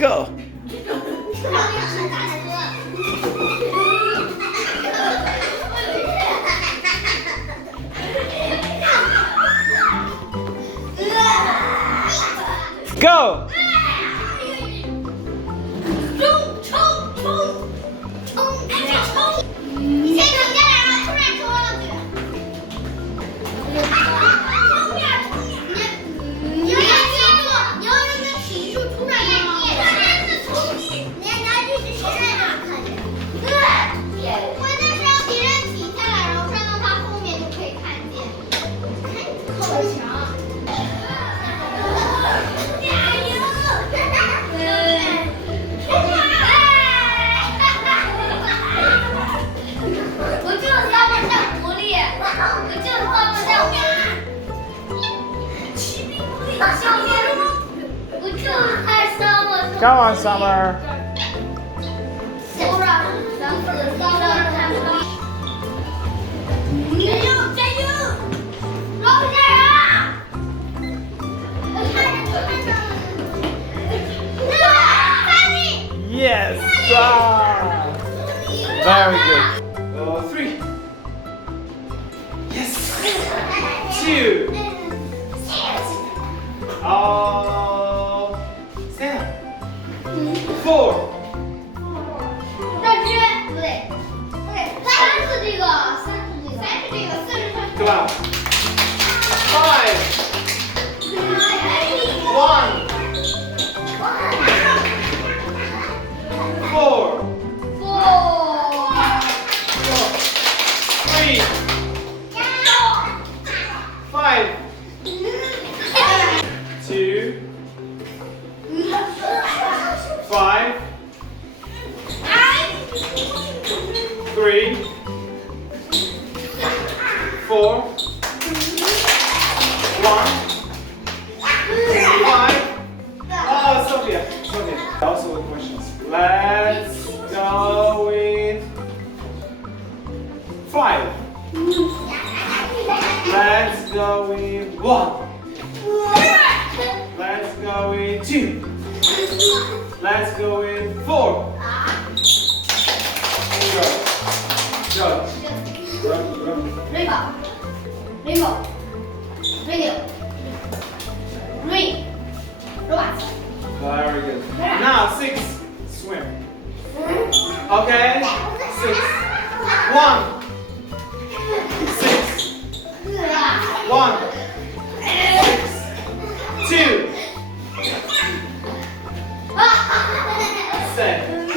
Go. Go. Go on, Summer. Yes. Very good. 3. Yes. 2. Stand. 4. 对吧 5. 1. 4. 3. 5. 2. 5. 3. 4. 1. 5. Oh, Sophia. Also with questions. Let's go with 5. Let's go with 1. Let's go with 2. Let's go with 4. Go. Very good. Now 6. Swim. Okay. 6. 1. 6. 1. 6. 2. 7.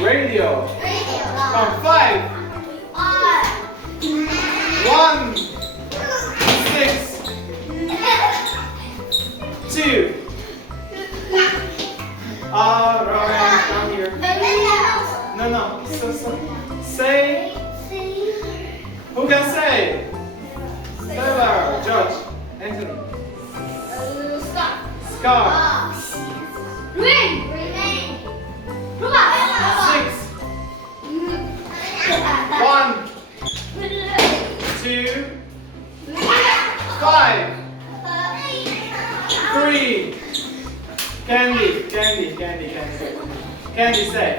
Radio. Come 5. 1. 6. 2. Alright, come here. No. So. Say. Who can say? Taylor, George, Anthony. Scar. 6. 1. 2. 5. 3. Candy. Candy say.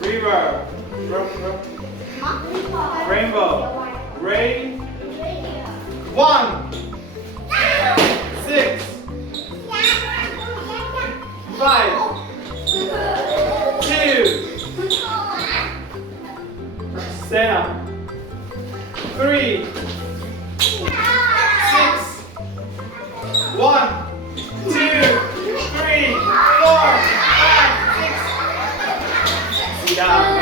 River. Rainbow. Rain. 1. 6. 5. 2. Stand up. 3. 6. 1. 2. 3. 4. 5. 6. Sit down.